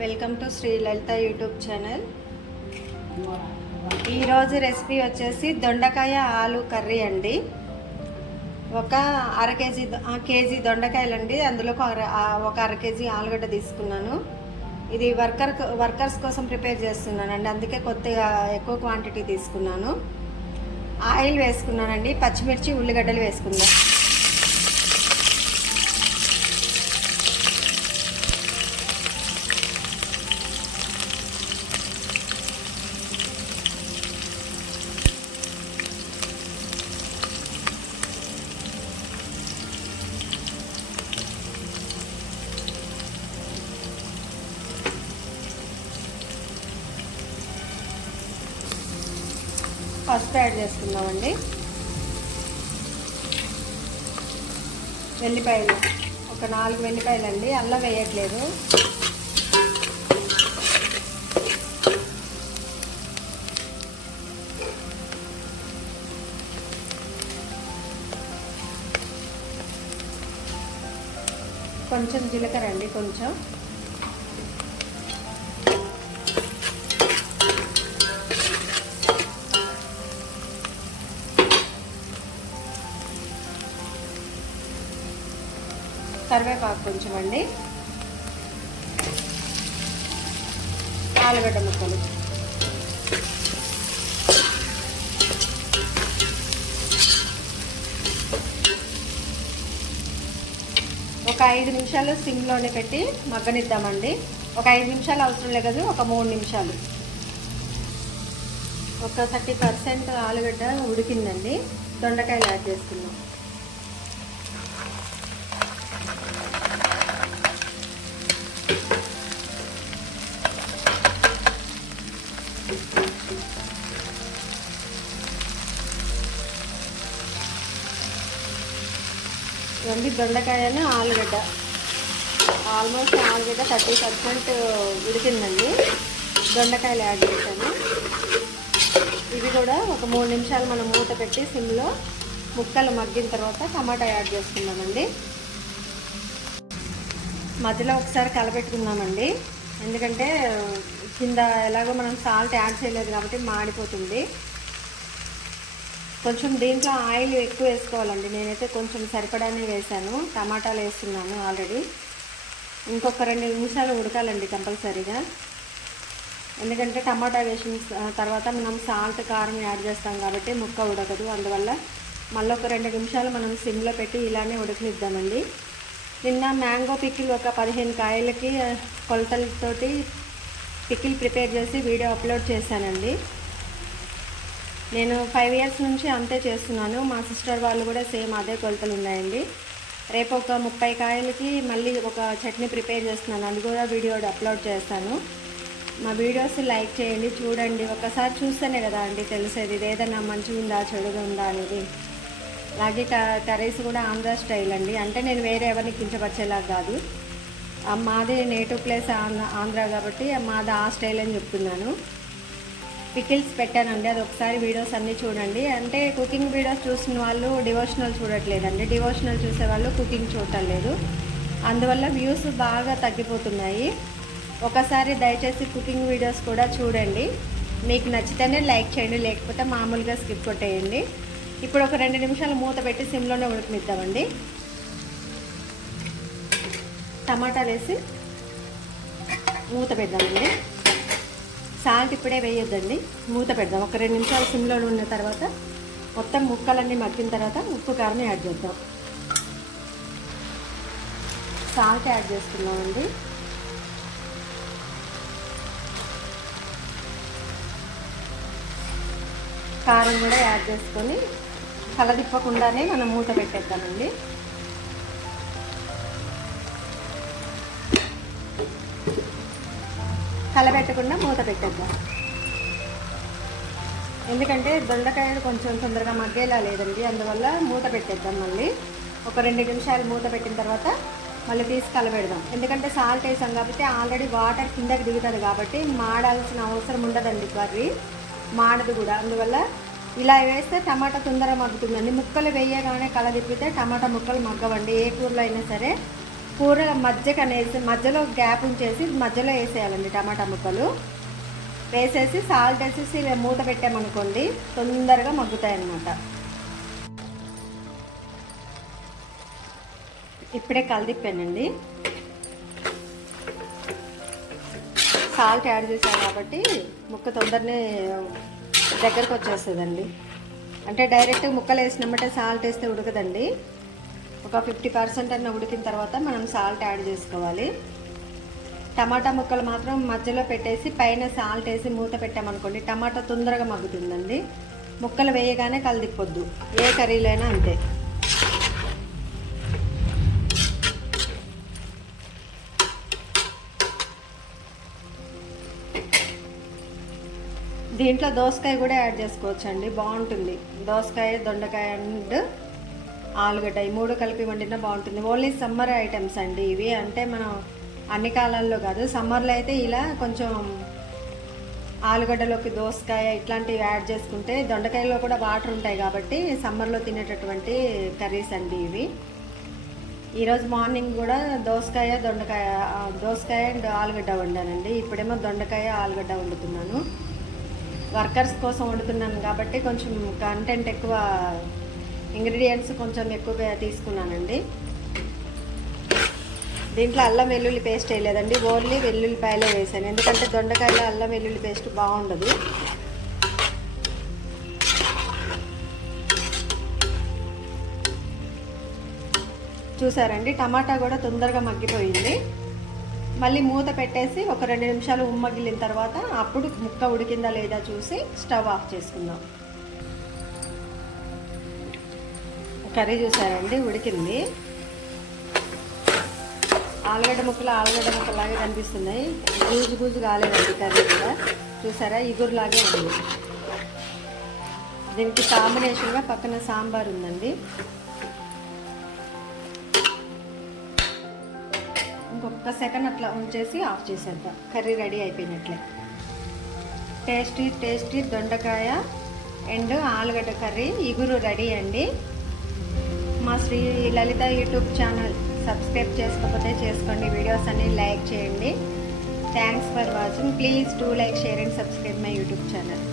Welcome to Shri Lalitha YouTube channel. ఈరోజు recipe వచ్చేసి దొండకాయ ఆలు కర్రీ అండి. ఒక కేజీ దొండకాయలు అండి. అందులో ఒక అర కేజీ ఆలుగడ్డ తీసుకున్నాను. ఇది వర్కర్స్ కోసం ప్రిపేర్ చేస్తున్నానండి, అందుకే కొద్దిగా ఎక్కువ క్వాంటిటీ తీసుకున్నాను. ఆయిల్ వేసుకున్నానండి, పచ్చిమిర్చి ఉల్లిగడ్డలు వేసుకుందాం. పసుపు యాడ్ చేసుకుందామండి. వెల్లిపాయలు ఒక 4 వెల్లిపాయలు అండి, అల్లం వేయట్లేదు. కొంచెం జీలకర్ర అండి, కొంచెం కరివేపాకు కొంచెం అండి, ఆలుగడ్డ ముక్కలు, ఒక 5 నిమిషాలు సిమ్లోనే పెట్టి మగ్గనిద్దామండి. ఒక 5 నిమిషాలు అవసరం లేదు, ఒక 3 నిమిషాలు. ఒక 30% ఆలుగడ్డ ఉడికిందండి. దొండకాయలు యాడ్ చేసుకున్నాం. దొండకాయను ఆలుగడ్డ ఆల్మోస్ట్ 30% ఉడికిందండి. దొండకాయలు యాడ్ చేశాను. ఇవి కూడా ఒక 3 నిమిషాలు మనం మూత పెట్టి సిమ్లో ముక్కలు మగ్గిన తర్వాత టమాటా యాడ్ చేసుకున్నామండి. మధ్యలో ఒకసారి కలపెట్టుకుందామండి, ఎందుకంటే కింద ఎలాగో మనం సాల్ట్ యాడ్ చేయలేదు కాబట్టి మాడిపోతుంది. కొంచెం దీంట్లో ఆయిల్ ఎక్కువ వేసుకోవాలండి. నేనైతే కొంచెం సరిపడానే వేసాను. టమాటాలు వేస్తున్నాను ఆల్రెడీ. ఇంకొక 2 నిమిషాలు ఉడకాలండి కంపల్సరీగా, ఎందుకంటే టమాటా వేసిన తర్వాత మనం సాల్ట్ కారం యాడ్ చేస్తాం కాబట్టి ముక్క ఉడకదు. అందువల్ల మళ్ళీ ఒక 2 నిమిషాలు మనం సిమ్లో పెట్టి ఇలానే ఉడకనిద్దామండి. నిన్న మ్యాంగో పికిల్ ఒక 15 కాయలకి కొలతలతోటి పికిల్ ప్రిపేర్ చేసి వీడియో అప్లోడ్ చేశానండి. నేను 5 ఇయర్స్ నుంచి అంతే చేస్తున్నాను. మా సిస్టర్ వాళ్ళు కూడా సేమ్ అదే కొలతలు ఉన్నాయండి. రేపు ఒక 30 కాయలకి మళ్ళీ ఒక చట్నీ ప్రిపేర్ చేస్తున్నాను, అది కూడా వీడియో అప్లోడ్ చేస్తాను. మా వీడియోస్ లైక్ చేయండి, చూడండి. ఒకసారి చూస్తేనే కదా అండి తెలిసేది ఇది ఏదైనా మంచిగా ఉందా చెడుగా ఉందా అనేది. అలాగే కర్రీస్ కూడా ఆంధ్ర స్టైల్ అండి, అంటే నేను వేరే ఎవరిని కించపరిచేలా కాదు. మాది నేటివ్ ప్లేస్ ఆంధ్ర కాబట్టి మాది ఆ స్టైల్ అని చెప్తున్నాను. పికిల్స్ పెట్టానండి, అది ఒకసారి వీడియోస్ అన్నీ చూడండి. అంటే కుకింగ్ వీడియోస్ చూసిన వాళ్ళు డివోషనల్ చూడట్లేదండి, డివోషనల్ చూసేవాళ్ళు కుకింగ్ చూడట్లేదు. అందువల్ల వ్యూస్ బాగా తగ్గిపోతున్నాయి. ఒకసారి దయచేసి కుకింగ్ వీడియోస్ కూడా చూడండి. మీకు నచ్చితేనే లైక్ చేయండి, లేకపోతే మామూలుగా స్కిప్ కొట్టేయండి. ఇప్పుడు ఒక 2 నిమిషాలు మూత పెట్టి సిమ్లోనే ఉడకనిద్దామండి. టమాటాలు వేసి మూత పెడదామండి. సాల్ట్ ఇప్పుడే వేయొద్దండి, మూత పెడదాం. ఒక 2 నిమిషాలు సిమ్లో ఉన్న తర్వాత మొత్తం ముక్కలన్నీ మగ్గిన తర్వాత ఉప్పు కారం యాడ్ చేద్దాం. సాల్ట్ యాడ్ చేసుకున్నామండి. కారం కూడా యాడ్ చేసుకొని కలదిప్పకుండానే మనం మూత పెట్టేద్దామండి. కలబెట్టకుండా మూత పెట్టేద్దాం, ఎందుకంటే దొండకాయలు కొంచెం తొందరగా మగ్గేలా లేదండి. అందువల్ల మూత పెట్టేద్దాం. మళ్ళీ ఒక 2 నిమిషాలు మూత పెట్టిన తర్వాత మళ్ళీ తీసి కలబెడదాం. ఎందుకంటే సాల్ట్ వేసాం కాబట్టి ఆల్రెడీ వాటర్ కిందకి దిగుతుంది కాబట్టి మాడాల్సిన అవసరం ఉండదండి. కర్రీ మాడదు కూడా. అందువల్ల ఇలా వేస్తే టమాటా తొందరగా మగ్గుతుందండి. ముక్కలు వేయగానే కలదిప్పితే టమాటా ముక్కలు మగ్గవండి. ఏ కూరలో అయినా సరే కూర మధ్యలో గ్యాప్ ఉంచేసి మధ్యలో వేసేయాలండి టమాటా ముక్కలు. వేసేసి సాల్ట్ వేసేసి మూత పెట్టామనుకోండి తొందరగా మగ్గుతాయి అన్నమాట. ఇప్పుడే కలిదిప్పానండి. సాల్ట్ యాడ్ చేశాను కాబట్టి ముక్క తొందరనే దగ్గరకు వచ్చేస్తుందండి. అంటే డైరెక్ట్ ముక్కలు వేసినమ్మటే సాల్ట్ వేస్తే ఉడకదండి. ఒక 50% అన్న ఉడికిన తర్వాత మనం సాల్ట్ యాడ్ చేసుకోవాలి. టమాటా ముక్కలు మాత్రం మధ్యలో పెట్టేసి పైన సాల్ట్ వేసి మూత పెట్టామనుకోండి టమాటా తొందరగా మగ్గుతుందండి. ముక్కలు వేయగానే కలిదిప్పొద్దు, ఏ కర్రీలైనా అంతే. దీంట్లో దోసకాయ కూడా యాడ్ చేసుకోవచ్చండి, బాగుంటుంది. దోసకాయ, దొండకాయ అండ్ ఆలుగడ్డ ఈ 3 కలిపి వండినా బాగుంటుంది. ఓన్లీ సమ్మర్ ఐటమ్స్ అండి ఇవి. అంటే మనం అన్ని కాలాల్లో కాదు, సమ్మర్లో అయితే ఇలా కొంచెం ఆలుగడ్డలోకి దోసకాయ ఇట్లాంటివి యాడ్ చేసుకుంటే, దొండకాయలో కూడా వాటర్ ఉంటాయి కాబట్టి సమ్మర్లో తినేటటువంటి కర్రీస్ అండి ఇవి. ఈరోజు మార్నింగ్ కూడా దోసకాయ అండ్ ఆలుగడ్డ వండానండి. ఇప్పుడేమో దొండకాయ ఆలుగడ్డ వండుతున్నాను. వర్కర్స్ కోసం వండుతున్నాను కాబట్టి కొంచెం కంటెంట్ ఎక్కువ, ఇంగ్రీడియంట్స్ కొంచెం ఎక్కువగా తీసుకున్నానండి. దీంట్లో అల్లం వెల్లుల్లి పేస్ట్ వేయలేదండి, ఓన్లీ వెల్లుల్లిపాయలే వేసాను. ఎందుకంటే దొండకాయలో అల్లం వెల్లుల్లి పేస్ట్ బాగుండదు. చూసారండి, టమాటా కూడా తొందరగా మగ్గిపోయింది. మళ్ళీ మూత పెట్టేసి ఒక 2 నిమిషాలు ఉమ్మగిలిన తర్వాత అప్పుడు ముక్క ఉడికిందా లేదా చూసి స్టవ్ ఆఫ్ చేసుకుందాం. కర్రీ చూసారండి, ఉడికింది. ఆలుగడ్డ ముక్కలాగే కనిపిస్తున్నాయి. గూజు కాలేదండి కర్రీ కూడా. చూసారా, ఇగురులాగే ఉంది. దీనికి కాంబినేషన్గా పక్కన సాంబార్ ఉందండి. ఇంకొక సెకండ్ అట్లా ఉంచేసి ఆఫ్ చేసేద్దాం. కర్రీ రెడీ అయిపోయినట్లే. టేస్టీ దొండకాయ అండ్ ఆలుగడ్డ కర్రీ ఇగురు రెడీ అండి. మా Sri Lalitha YouTube channel subscribe చేసుకోకపోతే చేసుకోండి. వీడియోస్ అన్ని లైక్ చేయండి. Thanks for watching. Please do like, share and subscribe my YouTube channel.